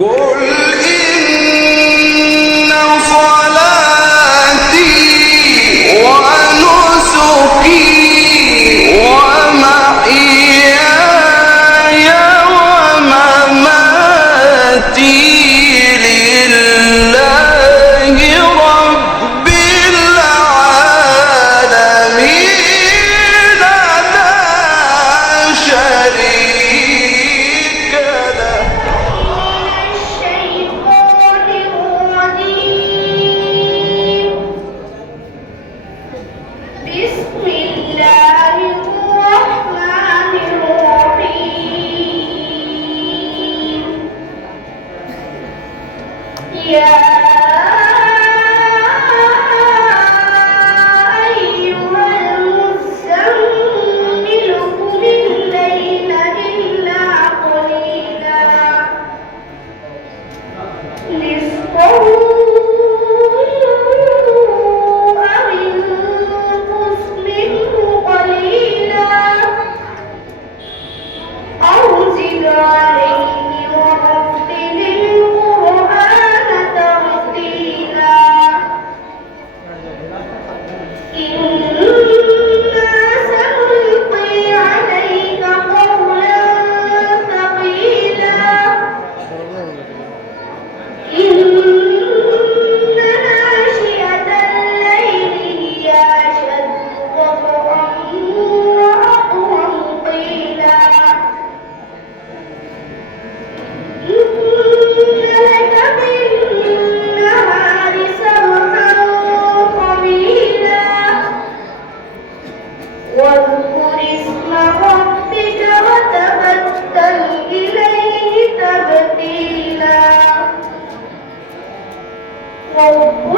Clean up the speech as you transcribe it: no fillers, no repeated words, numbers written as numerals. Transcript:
قل إن صلاتي ونسكي ومحياي ومماتي لله رب العالمين لا شريك له. بسم الله الرحمن الرحيم. يا أيها المزمل قم الليل إلا قليلا نصفه عليه ورتل القرآن ترتيلا. إنا سنلقي عليك قولا ثقيلا. إن ناشئة الليل هي أشد وطئا وأقوم قيلا. إن لك بالنهار سبحا طويلا. واذكر اسم ربك وتبتل إليه تبتيلا. رب